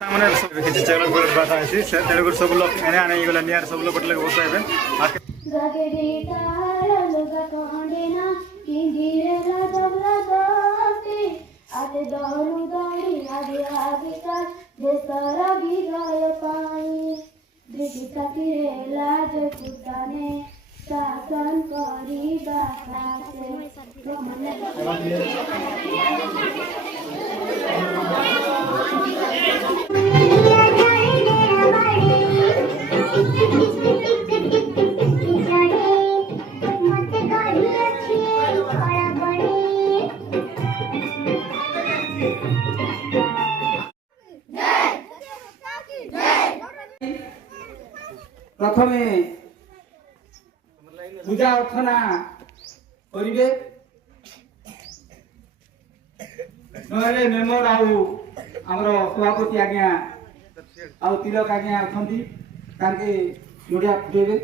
मैंने किसी चैनल पर बात आई थी तेलुगु सब लोग एने आने गला नियर सब लोग बटले बसा है आके गगरे तारलुगा कांडेना किंगिरेला दबला दाते आते दौड़ू दौड़ी आगे आगे का देसरा विजय पाई दृष्टि सकिरेला जो पुताने शासन करी बाकासे प्रथमे पूजा अर्चना करिवे नहले मेमोर आमर सभापति आज्ञा तिलक आज्ञा अछंती तांके नोडिया फुटेबे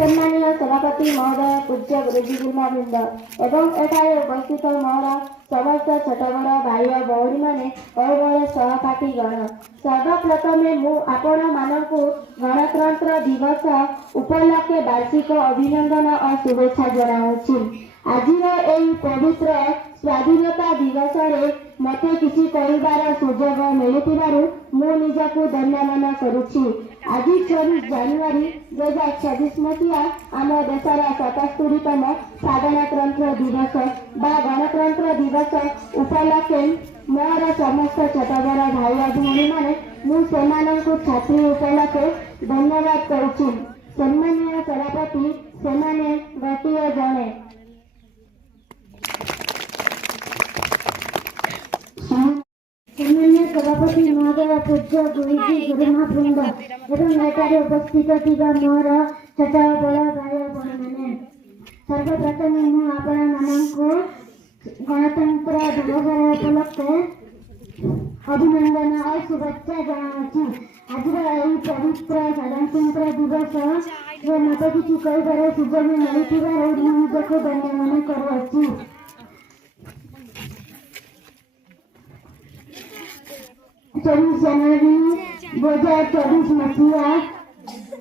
सम्मानीय सभापति महोदय पूज्य गुरुजी गुरुमावृंद एवं एठारे उपस्थित मोर समस्त छोट बड़ भाई भौणी मैंने और मोर सहपाठी गण सर्वप्रथमे मु आपण मानकु गणतंत्र दिवस उपलक्षे वार्षिक अभिनंदन और शुभेच्छा जनाऊँ। आज पवित्र स्वाधीनता दिवस मते किसी करिबार सुजोग मिलुथिबारु मु निजकु धन्य मन करुछि। आज 24 जनवरी 2026 मसीहा आम देशर 77तम साधारणतंत्र दिवस बा गणतंत्र दिवस उपलक्षे मोर समस्त छोट बड़ भाई भौणी माने मु सेमानंकु छात्री उपलक्षे धन्यवाद करुछि। सम्मानीय सभापति सेमाने गोटिए जणे सम्मानीय सभापति महोदय पूज्य गुरुजी गुरुमहावृंद एवं एठारे उपस्थित थिबा मोर छोट बड़ भाई भौणी माने सर्वप्रथम मु आपण मानकु गणतंत्र दिवस उपलक्षे अभिनंदन और शुभेच्छा जनाऊँ। आज पवित्र साधारणतंत्र दिवस मत किसी कह सुजोग मिलुथिबारु निजको धन्य मन करुछि। 24 जनवरी 2024 मसीहा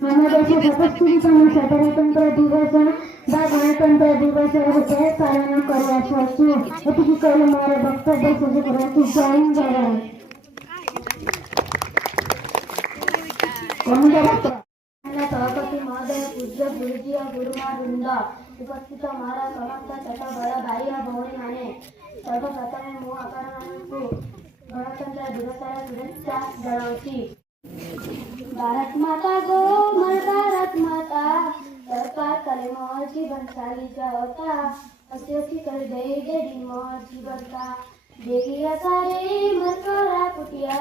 हम देश 77तम साधारणतंत्र दिवस ବା ଗଣତନ୍ତ୍ର ଦିବସ ରୂପେ ପାଳନ କରିଆସୁଅଛୁ। ଏତିକି କହି ମୋର ବକ୍ତବ୍ୟ ଶେଷ କରୁଅଛୁ। ଜୟ ଜଗନ୍ନାଥ। ସଭାପତି ମହୋଦୟ, ପୂଜ୍ୟ ଗୁରୁଜୀ ଓ ଗୁରୁମା ବୃନ୍ଦ, ଉପସ୍ଥିତ ମୋର ସମସ୍ତ ଛୋଟ ବଡ଼ ଭାଇ ଓ ଭଉଣୀମାନେ, ସର୍ବପ୍ରଥମେ ମୁଁ ଆପଣମାନଙ୍କୁ ଗଣତନ୍ତ୍ର ଦିବସର शुभेच्छा जणाऊँगी। भारत माता गो मर भारत माता, सरकार करे मोर जीवन सारी जाता, हसी हसी कर दे दिन मोर जीवन का, देखिया सारे मर करा कुटिया,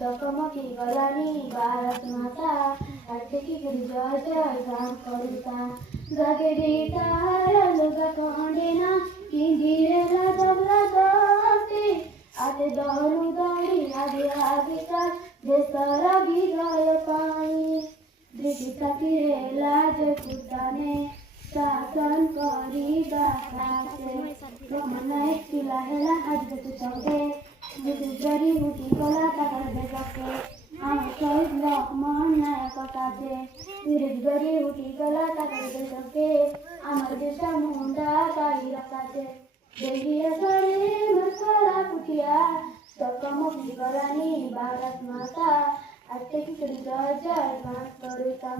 चकमकी गलानी भारत माता, आटे की गुरु जय जय गान करुता, गगे देता लुगा कंडेना, किंगिरेला दबला दोते, आते दौड़ू दौड़ी आगे आगे कर देशर विजय पाई, ब्रिटिश लाज कुटाने शासन करिबा खासे, रमनाय पिला हेला आज तू चंगे, बुजुर्गरी उठी गला ताकर देशके, आम शहीद लक्ष्मण नायक काजे, बुजुर्गरी उठी गला ताकर देशके, आमर देश मुंडा काई रखाजे, देखिए सारे मरकरा कुटिया, चकमकी गलानी भारत माता, आटे की जय जय गान करुता,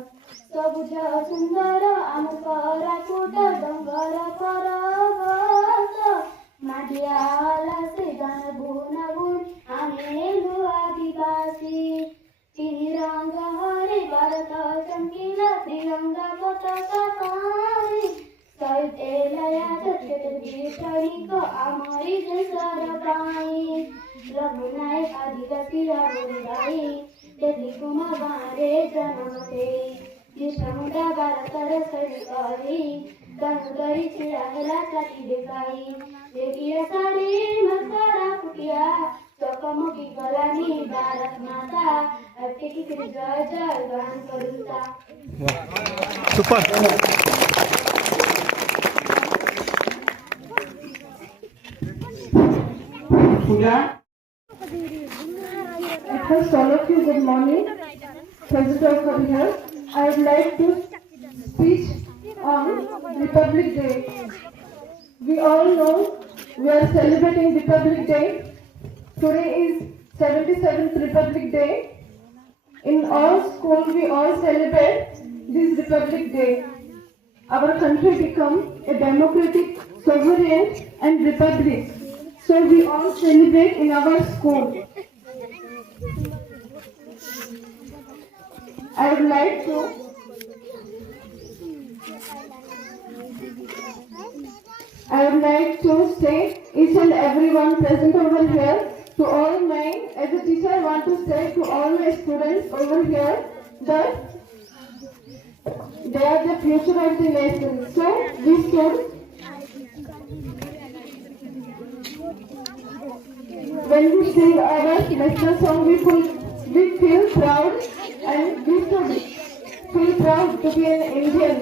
सबुज सुंदर आम कोरापुट डंगर पर्वत, माडियाला से गान बुन बुन आमेलु आदिवासी, तिरंग हरे भारत चमकीला तिरंगा पताका पाई, शहीद एलया छत्रपति सैनिक आमरी देशर पाई, रघुनायक आदिवासी राहुलबाई, देखी कुमार बारे जन्मते, विश्वमुंडा भारतर सैनिकारी, गणगरी छिड़ा हेला छाती देखाई, देखिए सारे मरकरा कुटिया, चकमकी गलानी भारत माता, आटे की जय जय गान करुता। Super. First, all of you, good morning. Pleasure to come here. I would like to speak on Republic Day. We all know we are celebrating Republic Day. Today is 77th Republic Day. In our school, we all celebrate this Republic Day. Our country become a democratic, sovereign, and republic. So we all celebrate in our school. I would like to say each and everyone present over here, to all my, as a teacher I want to say to all my students over here that they are the future of the nation. So we should, when we sing our national song, we feel proud, and we should feel proud to be an Indian.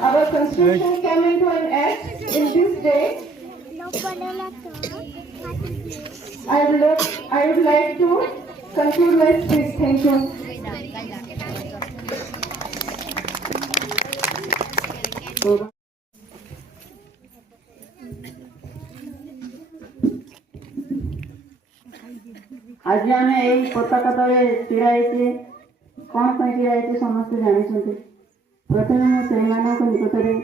Our constitution came into an act in this day. I would like to conclude my speech. Thank you. आज आम यही पताका तले छिड़ाई कौन छिड़ाई समस्ते जानते। प्रथम मुझे निकट में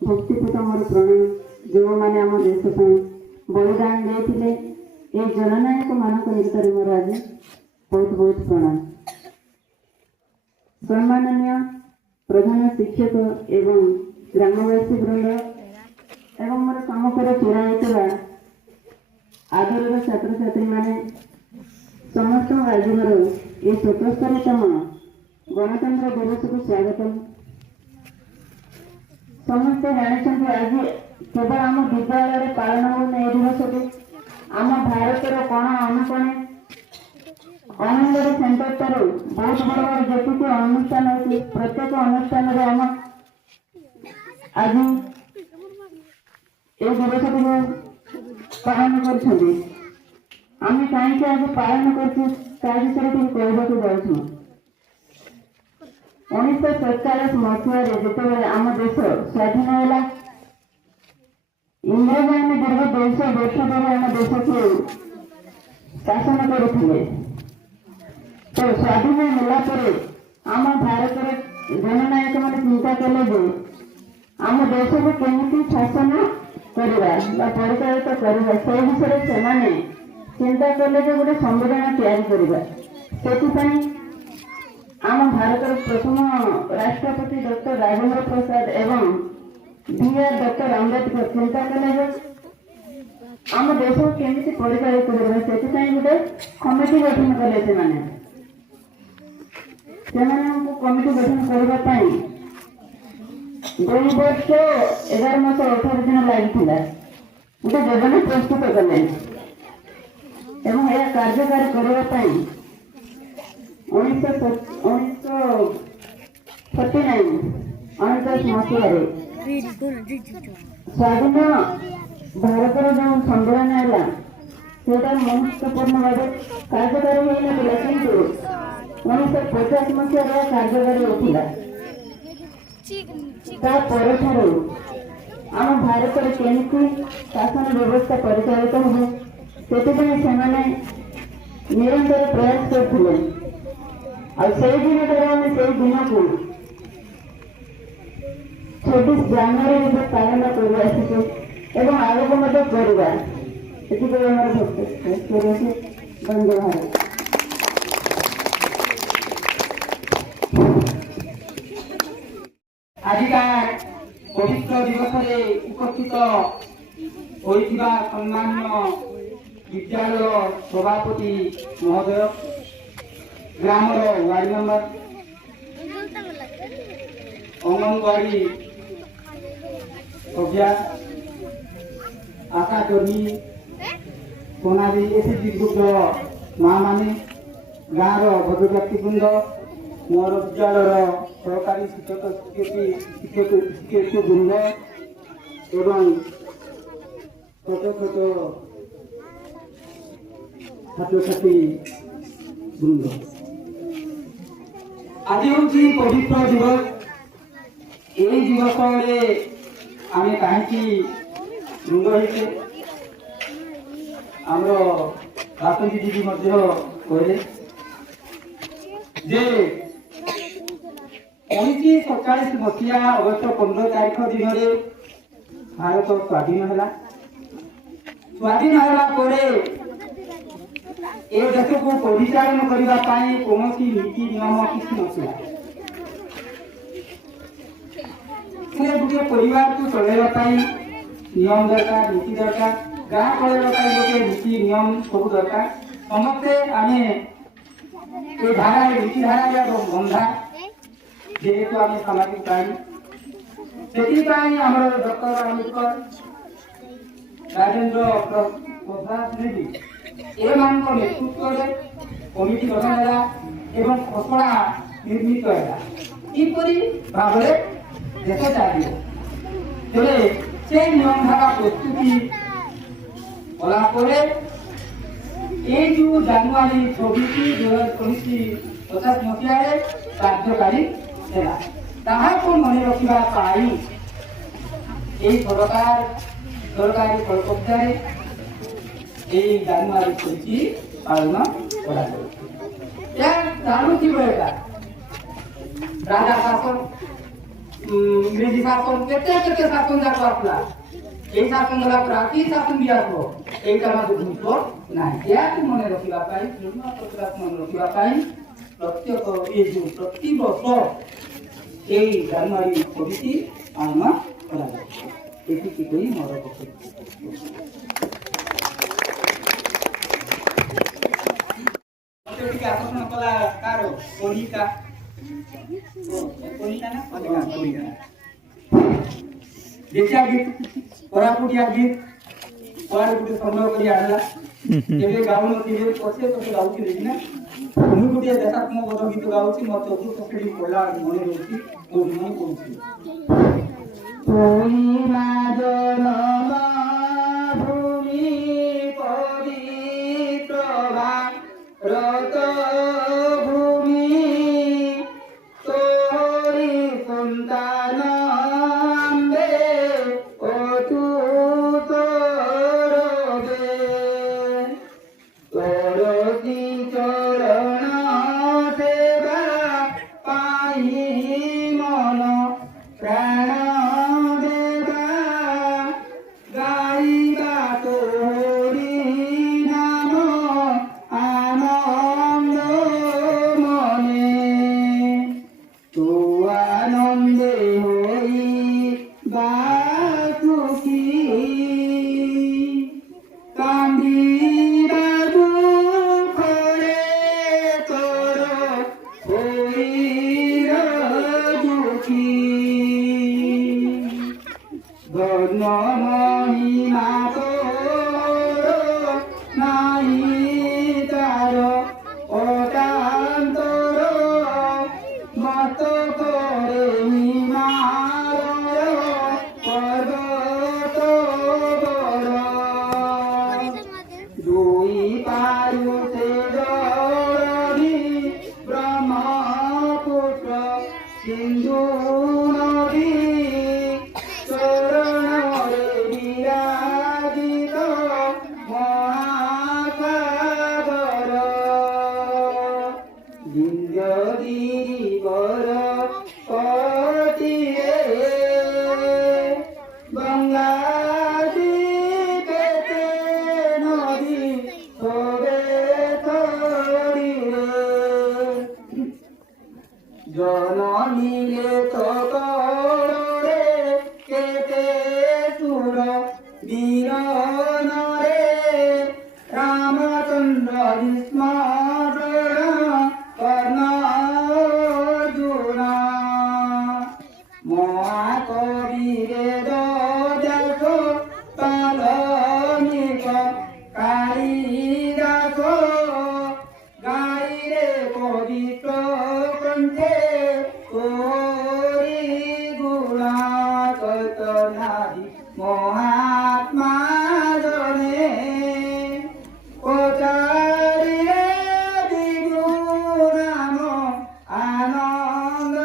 भक्तिपूत मोर प्रणाम, जो मैंने आम देश बलिदान देते ये जननायक मान निकट में मोर आज बहुत बहुत प्रणाम। सम्माननीय प्रधान शिक्षक एवं ग्रामवासी वृंद एवं मोर कम कर छिड़ाई आदर छात्र छात्री मैंने समस्त राज्यर ये 77तम गणतंत्र दिवस को स्वागत। समस्ते जानते आज केवल आम विद्यालय पालन होना दिवस को आम भारतर कोण अनुकोणे अनंदर सेंटर ठार बहुत बड़ बड़ जी अनुष्ठान अच्छी प्रत्येक अनुष्ठान आम आज ये दिवस को पालन कर आम कहीं आज पालन कर विषय कहवाक जाऊँ। 1947 ମସିହାରେ ଯେତେବେଳେ ଆମ ଦେଶ ସ୍ୱାଧୀନ ହେଲା, ଇଂରେଜମାନେ ଦୀର୍ଘ 200 ବର୍ଷ ଧରି ଆମ ଦେଶକୁ ଶାସନ କରୁଥିଲେ। ତ ସ୍ୱାଧୀନ ହେଲା ପରେ ଆମ ଭାରତରେ ଜନନାୟକମାନେ ଚିନ୍ତା କଲେ ଯେ ଆମ ଦେଶକୁ କେମିତି ଶାସନ କରିବା ବା ପରିଚାଳିତ କରିବା, ସେହି ବିଷୟରେ ସେମାନେ ଚିନ୍ତା କଲେ ଯେ ଗୋଟେ ସମ୍ବିଧାନ ତିଆରି କରିବା। ସେଥିପାଇଁ ଆମ ଭାରତର ପ୍ରଥମ ରାଷ୍ଟ୍ରପତି ଡକ୍ଟର ରାଜେନ୍ଦ୍ର ପ୍ରସାଦ ଏବଂ B.R. ଡକ୍ଟର ଆମ୍ବେଦକର ଚିନ୍ତା କଲେ ଯେ ଆମ ଦେଶକୁ କେମିତି ପରିଚାଳିତ କରିବା, ସେଥିପାଇଁ ଗୋଟେ କମିଟି ଗଠନ କଲେ। ସେମାନଙ୍କୁ କମିଟି ଗଠନ କରିବା ପାଇଁ 2 ବର୍ଷ 11 ମାସ 18 ଦିନ ଲାଗିଥିଲା। ଗୋଟେ ଯୋଜନା ପ୍ରସ୍ତୁତ କଲେ ଏବଂ ଏହା କାର୍ଯ୍ୟକାରୀ କରିବା ପାଇଁ 1949 ମସିହାରେ ସ୍ୱାଧୀନ ଭାରତର ଯେଉଁ ସମ୍ବିଧାନ ହେଲା ସେଇଟା ମହତ୍ୱପୂର୍ଣ୍ଣ ଭାବେ କାର୍ଯ୍ୟକାରୀ ହୋଇନଥିଲା, କିନ୍ତୁ 1950 ମସିହାରେ କାର୍ଯ୍ୟକାରୀ ହୋଇଥିଲା। ତା ପରଠାରୁ ଆମ ଭାରତରେ କେମିତି ଶାସନ ବ୍ୟବସ୍ଥା ପରିଚାଳିତ ହେବ, ସେଥିପାଇଁ ସେମାନେ ନିରନ୍ତର ପ୍ରୟାସ କରୁଥିଲେ। ଆଉ ସେଇ ଦିନଠାରୁ ଆମେ ସେଇ ଦିନକୁ 26 ଜାନୁଆରୀ ରୂପେ ପାଳନ କରି ଆସିଛୁ ଏବଂ ଆଗକୁ ମଧ୍ୟ କରିବା। ସେଥିପାଇଁ ଆମର ଭକ୍ତି ବନ୍ଦେ ଭାରତ। ଆଜିକା ପବିତ୍ର ଦିବସରେ ଉପସ୍ଥିତ ହୋଇଥିବା ସମ୍ମାନୀୟ ବିଦ୍ୟାଳୟ ସଭାପତି ମହୋଦୟ, ଗ୍ରାମର ୱାର୍ଡ ମେମ୍ବର, ଅଙ୍ଗନବାଡ଼ି ସଭ୍ୟା, ଆଶା କର୍ମୀ, সোনালী এসএসজি গ্রুপর মা মানে, গাঁর ভদ্র ব্যক্তিবৃন্দ, ମୋର ବିଦ୍ୟାଳୟର ସହକାରୀ ଶିକ୍ଷକ ଶିକ୍ଷୟିତ୍ରୀ ବୃନ୍ଦ ଏବଂ ଛୋଟ ଛୋଟ ଛାତ୍ରଛାତ୍ରୀ ବୃନ୍ଦ, ଆଜି ହେଉଛି ପବିତ୍ର ଦିବସ। ଏହି ଦିବସରେ ଆମେ କାହିଁକି ବୃନ୍ଦ ହେଇଛେ, ଆମର ବାସନ୍ତୀ ଦିଦି ମଧ୍ୟ କହିଲେ ଯେ 1947 ମସିହା ଅଗଷ୍ଟ 15 ତାରିଖ ଦିନରେ ଭାରତ ସ୍ୱାଧୀନ ହେଲା। ସ୍ୱାଧୀନ ହେଲା ପରେ ଏ ଦେଶକୁ ପରିଚାଳନା କରିବା ପାଇଁ କୌଣସି ନୀତି ନିୟମ କିଛି ନଥିଲା। ସେ ଗୋଟିଏ ପରିବାରକୁ ଚଳାଇବା ପାଇଁ ନିୟମ ଦରକାର, ନୀତି ଦରକାର, ଗାଁ ଚଳାଇବା ପାଇଁ ଗୋଟିଏ ନୀତି ନିୟମ ସବୁ ଦରକାର। ସମସ୍ତେ ଆମେ ଏ ଧାରାରେ ନୀତିଧାରାରେ ବନ୍ଧା, ଯେହେତୁ ଆମେ ସାମାଜିକ ପ୍ରାଣୀ। ସେଥିପାଇଁ ଆମର ଡକ୍ଟର ଆମ୍ବେଦକର, ରାଜେନ୍ଦ୍ର ପ୍ରସାଦ ନେହେରୁ ଏମାନଙ୍କ ନେତୃତ୍ୱରେ କମିଟି ଗଠନ ହେଲା ଏବଂ ଖସଡ଼ା ନିର୍ମିତ ହେଲା କିପରି ଭାବରେ ଦେଶ ଚାଲିବ। ତେବେ ସେ ନିୟମ ଧାରା ପ୍ରସ୍ତୁତି କଲା ପରେ এই ଯେଉଁ ଜାନୁଆରୀ 26, 2050 ମସିହାରେ କାର୍ଯ୍ୟକାରୀ ହେଲା। ତାହାକୁ ମନେ ରଖିବା ପାଇଁ এই ସରକାରୀ କଳକବ୍ଜାରେ এই ଜାନୁଆରୀ 26 ପାଳନ କରାଯାଉଛି। ଏହା ଚାଲୁଥିବ, ଏକା ରାଜା ଶାସନ, ଇଂରେଜୀ ଶାସନ, କେତେ କେତେ ଶାସନ ଯାକ ଆସିଲା। এই শাসন গলা পরে আর কি শাসন দিয়ে আসবো, এইটা আমাদের ভূমিত্ব নাই। ইয়াকে মনে রখিবা পাই, মনে রখিবা পাই প্রত্যেক এই যে প্রতিবর্ষ এই জানুয়ারি 26 পালন করা যায়। এটিকে কই মোর বক্তব্য। ଟିକେ আকর্ষণ কলা কারো কণিকা না কণিকা ଦେଖିଆ ଗୀତ କୋରାପୁଟିଆ ଗୀତ କୁଆଡ଼େ ଗୋଟେ ସଂଗ୍ରହ କରି ଆଣିଲା। କେବେ ଗାଉନଥିଲେ, ପଛେ ପଛେ ଗାଉଥିଲେ କି ନା। ମୁଁ ଗୋଟିଏ ଦେଶାତ୍ମକ ଗୀତ ଗାଉଛି, ମୋର ଚତୁର୍ଥ ଶ୍ରେଣୀ ପଢ଼ିଲା ମନେ ରହୁଛି, ମନେ କରୁଛି। ଭୂମି ପବିତ୍ର ଭାରତ ଭୂମି মহিমা তোর নাই তার অকান্তর মত করে হিমালয় পর্বত বড় দুই পারুতে জড়ি ব্রহ্মপুত্র সিন্ধু নদী চরণরে বিরাজিত মহাসাগর বিন্ধ্যগিরিবর পতিরে গঙ্গাদিপেতে নদী শোভে তরিরে জননীলে তরে কেতে সুর বীরনরে রামচন্দ্র বিস্মরণ কর্ণার্জুন মহাকবিরে দশ পালনিক কালিদাস গাইরে পবিত্র গ্রন্থে তোরি গুণা চৈতন্যাদি মহাত্মা জনে পচারিরে বিভু নাম আনন্দ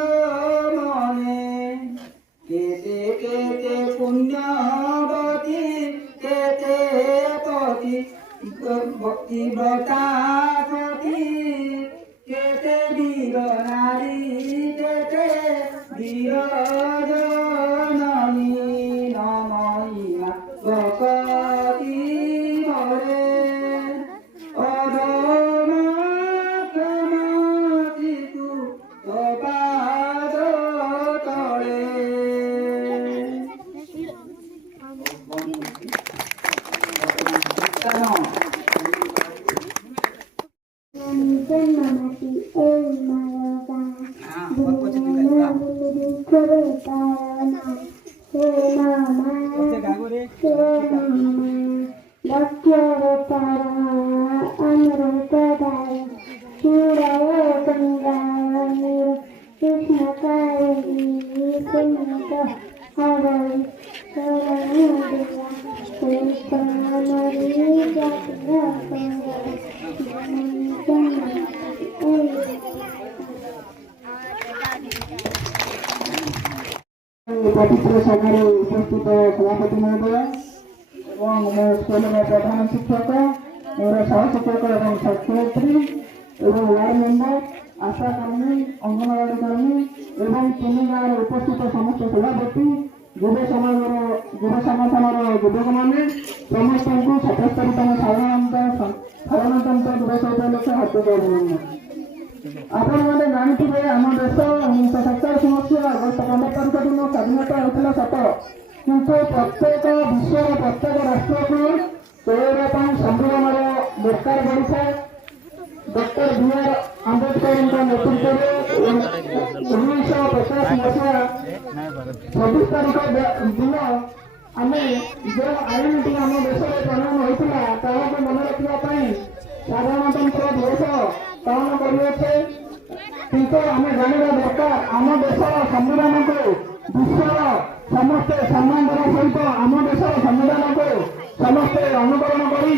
মনে কেতে কেতে পুণ্যবতী কেতে পতি ভক্তিব্রতা সতী কেতে বীর নারী কেতে বীর জননী নমহিমা ভকতি মরে অধম ক্ষমতিতু তপাদ তଳେ জন্মমতি এই মায়বা বুলবুলি করে কারণা হে মামা হে মামা লক্ষ্যর তারা অমৃত দায় শিরায় গঙ্গানীর কৃষ্ণকারী সিংহ হরই শরণী দেয়া কৃষ্ণমরি জাতীয় পবিত্র সভারে উপস্থিত সভাপতি মহোদয় এবং ମୋ ସ୍କୁଲର ପ୍ରଧାନ ଶିକ୍ଷକ ମୋର ସହଶିକ୍ଷକ ଏବଂ ଛାତ୍ରଛାତ୍ରୀ ଏବଂ ୱାର୍ଡ ମେମ୍ବର ଆଶା କର୍ମୀ ଅଙ୍ଗନବାଡ଼ି କର୍ମୀ ଏବଂ ତିନି ଗାଁରେ ଉପସ୍ଥିତ ସମସ୍ତ ସଭାପତି ଯୁବ ସଂଗଠନର ଯୁବକମାନେ ସମସ୍ତଙ୍କୁ 77ତମ ସାଧାରଣତନ୍ତ୍ର ଦିବସ ଉପଲକ୍ଷେ ହାର୍ଦ୍ଦିକ ଅଭିନନ୍ଦନ। ଆପଣମାନେ ଜାଣିଥିବେ ଆମ ଦେଶ 1947 ମସିହା ଅଗଷ୍ଟ 15 ତାରିଖ ଦିନ ସ୍ୱାଧୀନତା ହୋଇଥିଲା ସତ, କିନ୍ତୁ ପ୍ରତ୍ୟେକ ବିଶ୍ୱର ପ୍ରତ୍ୟେକ ରାଷ୍ଟ୍ରକୁ ଚଳାଇବା ପାଇଁ ସମ୍ବିଧାନର ଦରକାର ପଡ଼ିଥାଏ। Doctor B.R. ଆମ୍ବେଦକରଙ୍କ ନେତୃତ୍ୱରେ 1950 ମସିହା 26 ତାରିଖ ଦିନ ଆମେ ଯେଉଁ ଆଇନଟି ଆମ ଦେଶରେ ପ୍ରଣୟନ ହୋଇଥିଲା ତାହାକୁ ମନେ ରଖିବା ପାଇଁ ସାଧାରଣତନ୍ତ୍ର ଦିବସ ପାଳନ କରିଅଛେ। କିନ୍ତୁ ଆମେ ଜାଣିବା ଦରକାର ଆମ ଦେଶର ସମ୍ବିଧାନକୁ ବିଶ୍ୱର ସମସ୍ତେ ସମ୍ମାନ ଦେବା ସହିତ ଆମ ଦେଶର ସମ୍ବିଧାନକୁ ସମସ୍ତେ ଅନୁକରଣ କରି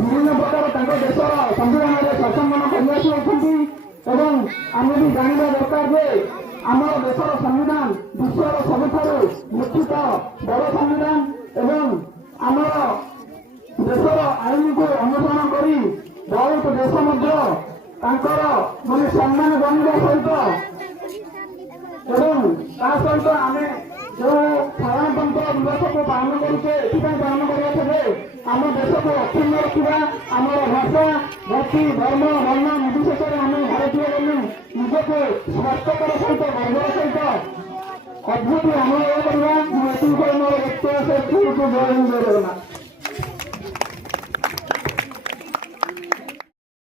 ବିଭିନ୍ନ ପ୍ରକାର ତାଙ୍କ ଦେଶର ସମ୍ବିଧାନରେ ସଂଶୋଧନ କରିଆସୁଅଛନ୍ତି ଏବଂ ଆମେ ବି ଜାଣିବା ଦରକାର ଯେ ଆମର ଦେଶର ସମ୍ବିଧାନ ବିଶ୍ୱର ସବୁଠାରୁ ଲିଖିତ ବଡ଼ ସମ୍ବିଧାନ ଏବଂ ଆମର ଦେଶର ଆଇନକୁ ଅନୁସରଣ କରି ବହୁତ ଦେଶ ମଧ୍ୟ ତାଙ୍କର ସମ୍ମାନ ଜଣାଇବା ସହିତ ଏବଂ ତା ସହିତ ଆମେ ଯେଉଁ ସାଧାରଣତନ୍ତ୍ର ଦିବସକୁ ପାଳନ କରୁଛେ ଏଥିପାଇଁ ପାଳନ କରିଅଛେ ଯେ ଆମ ଦେଶକୁ ଅକ୍ଷୁଣ୍ଣ ରଖିବା, ଆମର ଭାଷା ଜାତି ଧର୍ମ ବର୍ଣ୍ଣ ନିର୍ବିଶେଷରେ ଆମେ ଭାରତୀୟ ବୋଲି ନିଜକୁ ସ୍ପଷ୍ଟକର ସହିତ ଗର୍ବର ସହିତ ଅଦ୍ଭୁତ ଅନୁଭବ କରିବା। ମୁଁ ଏତିକି କହି ମୋର ବ୍ୟକ୍ତିଗତ ଜୟ ହିନ୍ଦ ଜୟ ଜଗନ୍ନାଥ।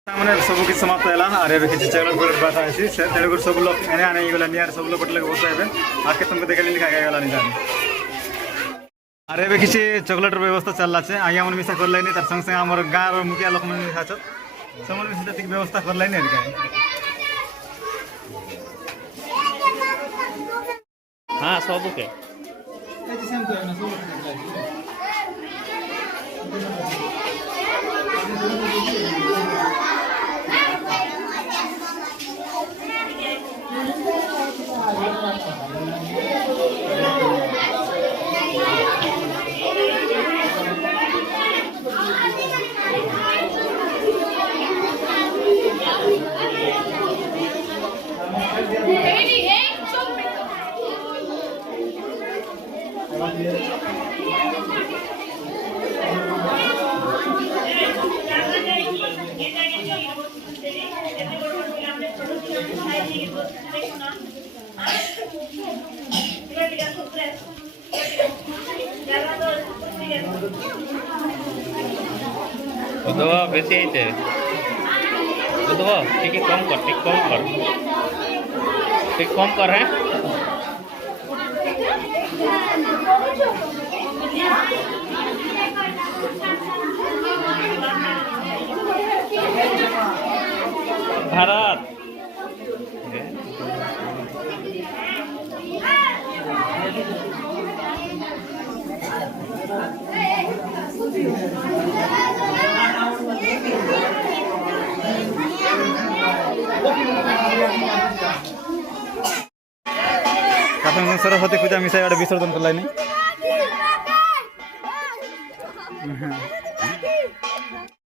मैंने सब किसी समाप्त है आर ए किसी चैनल पर बात आई तेलुगु सब लोग एने आने गला नियर सब लोग बटले बसाइबे आके तुमको देखा लिखा गला नहीं जाने। आरे एबे किसी चॉकलेट व्यवस्था चलला छे आइया मन मिसा कर लाइनी तार संग संग हमर गाँव रो मुखिया लोक मन मिसा छ समन मिसा ठीक व्यवस्था कर लाइनी रे काय हाँ सब के दवा बेसी आइते दवा ठीक कम कर ठीक कम कर है भारत सरस्वती पूजा मिसाई विसर्जन कर लाइनी